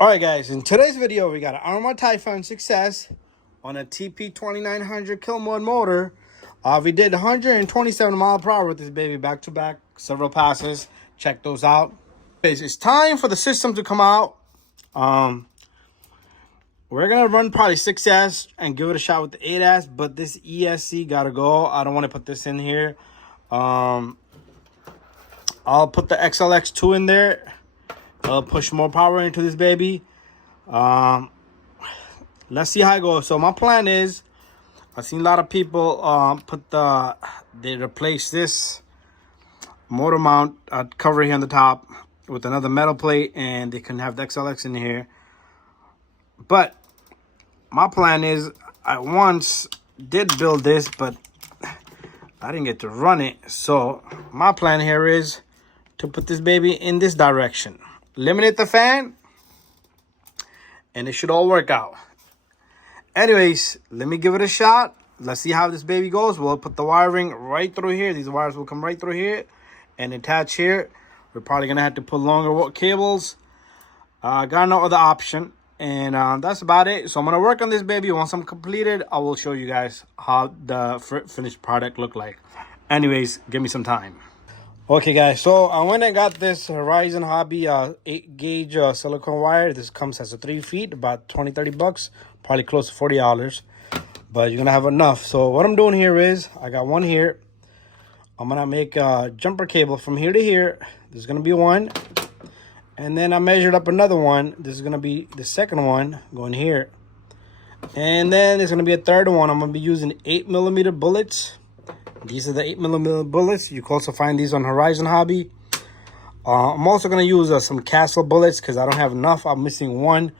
All right, guys, in today's video, we got an arrma typhon success on a TP 2900 kill mode motor. We did 127 miles per hour with this baby back to back, several passes. Check those out. It's time for the system to come out. We're going to run probably 6S and give it a shot with the 8S, but this ESC got to go. I don't want to put this in here. I'll put the XLX2 in there. I'll push more power into this baby. Let's see how it goes. So my plan is, I've seen a lot of people they replace this motor mount cover here on the top with another metal plate, and they can have the XLX in here. But my plan is, I once did build this, but I didn't get to run it. So my plan here is to put this baby in this direction. Eliminate the fan, and it should all work out. Anyways, let me give it a shot. Let's see how this baby goes. We'll put the wiring right through here. These wires will come right through here and attach here. We're probably going to have to put longer cables. Got no other option. And that's about it. So I'm going to work on this baby. Once I'm completed, I will show you guys how the finished product look like. Anyways, give me some time. Okay, guys, so I went and got this Horizon Hobby 8-gauge silicone wire. This comes as a 3 feet, about 20-30 bucks, probably close to $40, but you're gonna have enough. So what I'm doing here is, I got one here. I'm gonna make a jumper cable from here to here. There's gonna be one, and then I measured up another one. This is gonna be the second one going here, and then there's gonna be a third one. I'm gonna be using 8mm bullets. These are the 8mm bullets. You can also find these on Horizon Hobby. I'm also going to use some Castle bullets because I don't have enough. I'm missing one.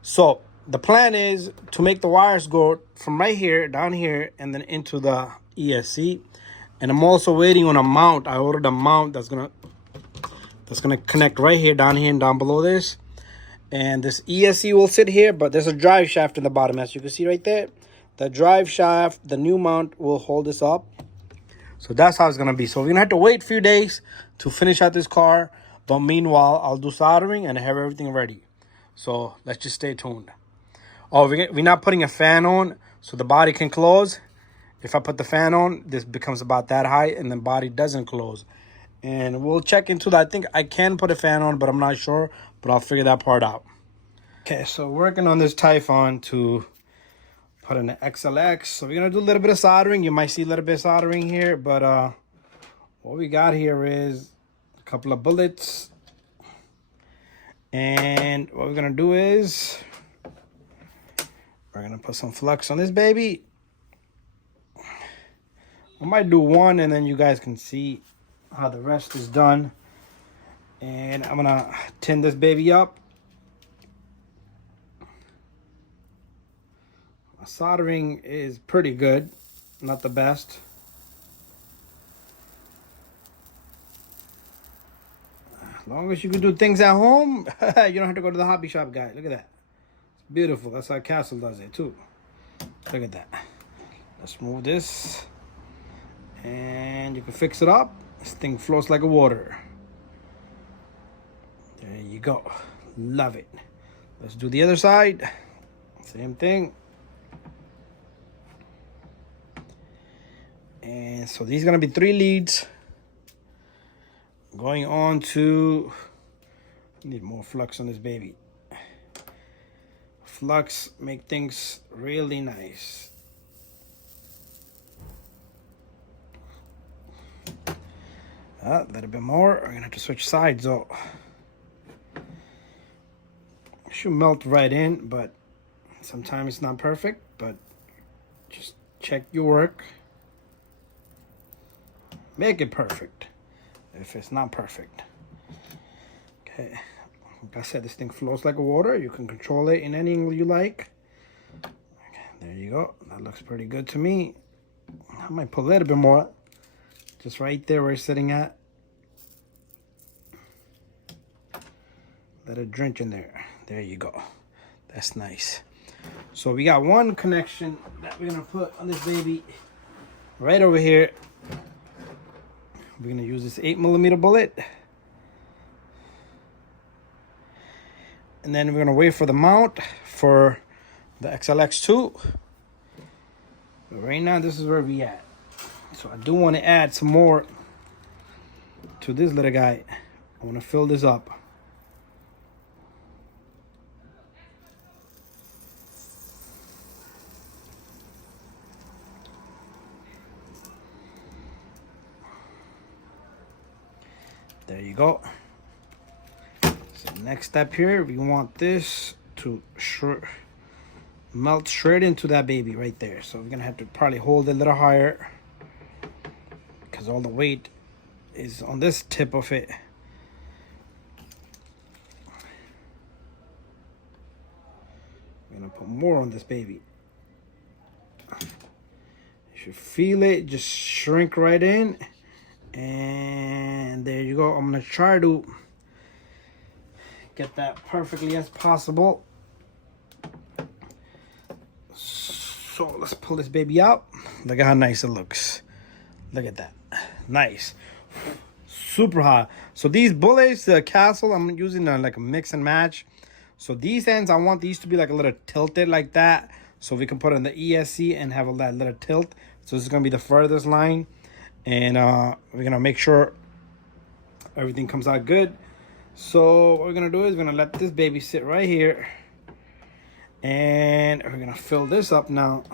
So the plan is to make the wires go from right here, down here, and then into the ESC. And I'm also waiting on a mount. I ordered a mount that's gonna connect right here, down here, and down below this. And this ESC will sit here, but there's a drive shaft in the bottom, as you can see right there. The drive shaft, the new mount, will hold this up. So that's how it's going to be. So we're going to have to wait a few days to finish out this car. But meanwhile, I'll do soldering and have everything ready. So let's just stay tuned. Oh, we're not putting a fan on so the body can close. If I put the fan on, this becomes about that height and the body doesn't close. And we'll check into that. I think I can put a fan on, but I'm not sure. But I'll figure that part out. Okay, so working on this Typhon to put in the XLX. So we're going to do a little bit of soldering. You might see a little bit of soldering here, but what we got here is a couple of bullets. And what we're going to do is we're going to put some flux on this baby. I might do one, and then you guys can see how the rest is done. And I'm going to tin this baby up. Soldering is pretty good, not the best. As long as you can do things at home, you don't have to go to the hobby shop, guy. Look at that. It's beautiful. That's how Castle does it too. Look at that. Let's move this. And you can fix it up. This thing floats like a water. There you go. Love it. Let's do the other side. Same thing. And so these are going to be 3 leads going on to, need more flux on this baby. Flux make things really nice. A little bit more. We're going to have to switch sides though. Should melt right in, but sometimes it's not perfect, but just check your work. Make it perfect if it's not perfect. Okay, like I said, this thing flows like a water. You can control it in any angle you like. Okay, there you go. That looks pretty good to me. I might put a little bit more, just right there where it's sitting at. Let it drench in there. There you go. That's nice. So we got one connection that we're gonna put on this baby right over here. We're going to use this 8mm bullet. And then we're gonna wait for the mount for the XLX2. But right now, this is where we at. So I do want to add some more to this little guy. I want to fill this up. There you go. So next step here, we want this to melt straight into that baby right there. So we're gonna have to probably hold it a little higher because all the weight is on this tip of it. We're gonna put more on this baby. You should feel it just shrink right in. And there you go. I'm gonna try to get that perfectly as possible. So let's pull this baby out. Look at how nice it looks. Look at that. Nice. Super hot. So these bullets, the castle, I'm using like a mix and match. So these ends, I want these to be like a little tilted like that, so we can put in the ESC and have that little tilt. So this is gonna be the furthest line. And we're gonna make sure everything comes out good. So what we're gonna do is we're gonna let this baby sit right here, and we're gonna fill this up now.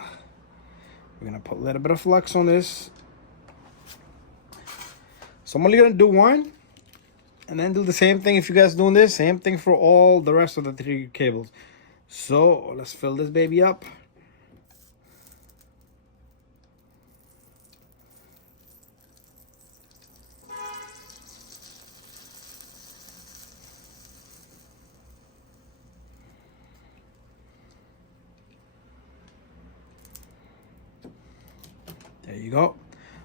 We're gonna put a little bit of flux on this. So I'm only gonna do one, and then do the same thing. If you guys doing this, same thing for all the rest of the 3 cables. So let's fill this baby up. There you go.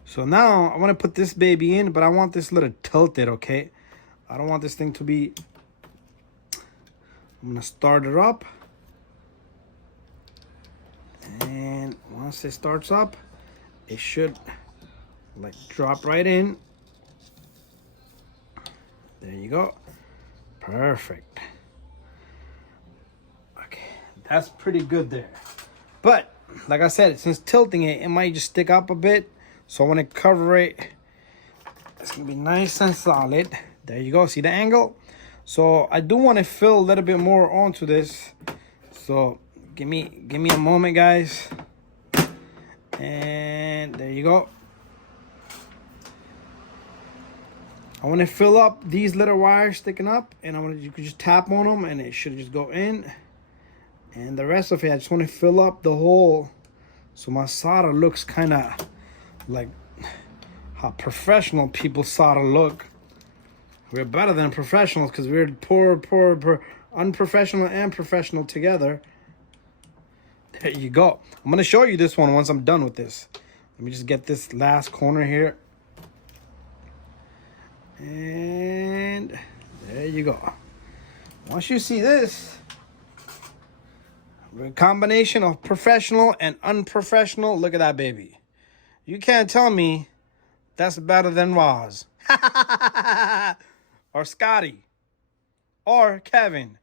So now I want to put this baby in, but I want this little tilted, okay? I don't want this thing to be... I'm going to start it up. And once it starts up, it should like drop right in. There you go. Perfect. Okay, that's pretty good there. But like I said, since tilting it, it might just stick up a bit. So I want to cover it. It's gonna be nice and solid. There you go. See the angle? So I do want to fill a little bit more onto this. So give me a moment, guys. And there you go. I want to fill up these little wires sticking up, and you could just tap on them, and it should just go in. And the rest of it, I just want to fill up the hole, so my solder looks kind of like how professional people solder look. We're better than professionals because we're poor, unprofessional and professional together. There you go. I'm going to show you this one once I'm done with this. Let me just get this last corner here. And there you go. Once you see this, a combination of professional and unprofessional, look at that baby. You can't tell me that's better than Roz. Or Scotty. Or Kevin.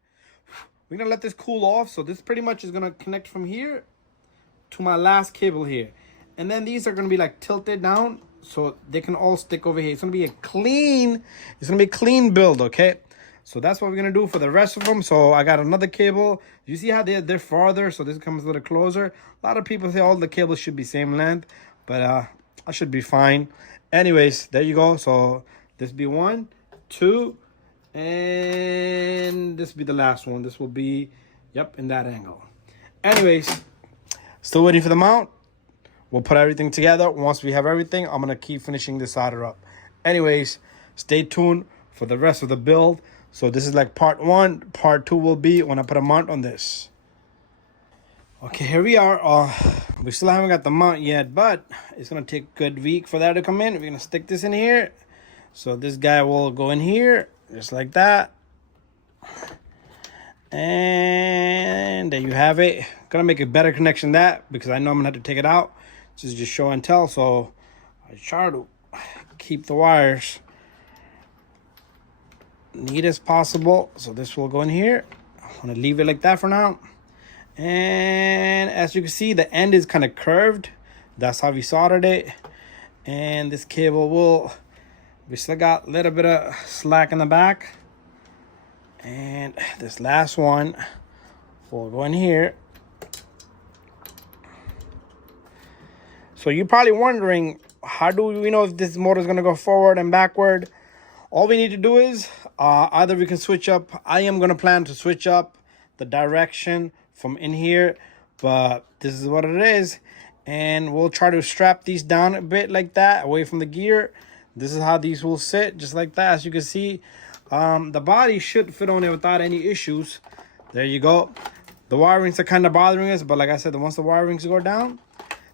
We're going to let this cool off. So this pretty much is going to connect from here to my last cable here. And then these are going to be like tilted down so they can all stick over here. It's going to be a clean build, okay? So that's what we're going to do for the rest of them. So I got another cable. You see how they're farther, so this comes a little closer. A lot of people say all the cables should be same length, but I should be fine. Anyways, there you go. So this be 1, 2, and this will be the last one. This will be, yep, in that angle. Anyways, still waiting for the mount. We'll put everything together. Once we have everything, I'm going to keep finishing this solder up. Anyways, stay tuned for the rest of the build. So this is like part 1. Part 2 will be when I put a mount on this. Okay, here we are. We still haven't got the mount yet, but it's going to take a good week for that to come in. We're going to stick this in here. So this guy will go in here, just like that. And there you have it. Gonna make a better connection than that because I know I'm gonna have to take it out. This is just show and tell. So I try to keep the wires neat as possible. So this will go in here. I'm gonna leave it like that for now. And as you can see, the end is kind of curved. That's how we soldered it. And this cable we still got a little bit of slack in the back. And this last one will go in here. So you're probably wondering, how do we know if this motor is going to go forward and backward? All we need to do is either we can switch up. I am going to plan to switch up the direction from in here, but this is what it is. And we'll try to strap these down a bit like that, away from the gear. This is how these will sit, just like that. As you can see, the body should fit on it without any issues. There you go. The wirings are kind of bothering us, but like I said, once the wirings go down,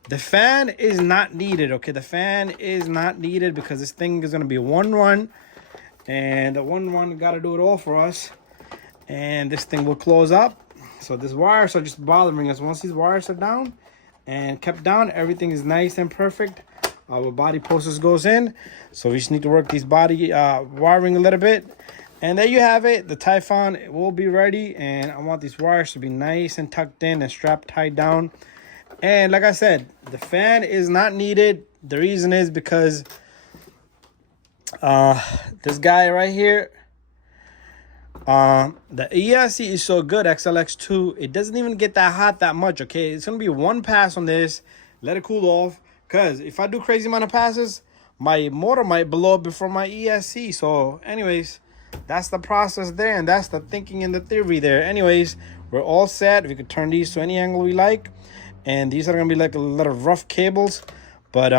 the fan is not needed, okay? The fan is not needed because this thing is going to be one run. And the one run got to do it all for us. And this thing will close up. So these wires are just bothering us. Once these wires are down and kept down, everything is nice and perfect. Our body posters goes in. So we just need to work these body wiring a little bit. And there you have it. The Typhon will be ready. And I want these wires to be nice and tucked in and strapped tied down. And like I said, the fan is not needed. The reason is because this guy right here, the ESC is so good, XLX2, it doesn't even get that hot that much, okay? It's going to be one pass on this. Let it cool off. Because if I do crazy amount of passes, my motor might blow up before my ESC. So anyways, that's the process there. And that's the thinking and the theory there. Anyways, we're all set. We could turn these to any angle we like. And these are going to be like a lot of rough cables. But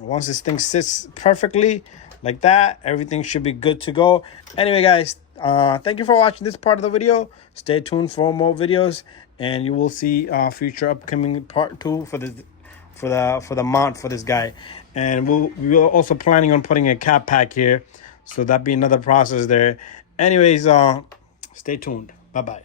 once this thing sits perfectly like that, everything should be good to go. Anyway, guys, thank you for watching this part of the video. Stay tuned for more videos. And you will see future upcoming part 2 for the mount for this guy. And we're also planning on putting a cap pack here. So that'd be another process there. Anyways, stay tuned. Bye-bye.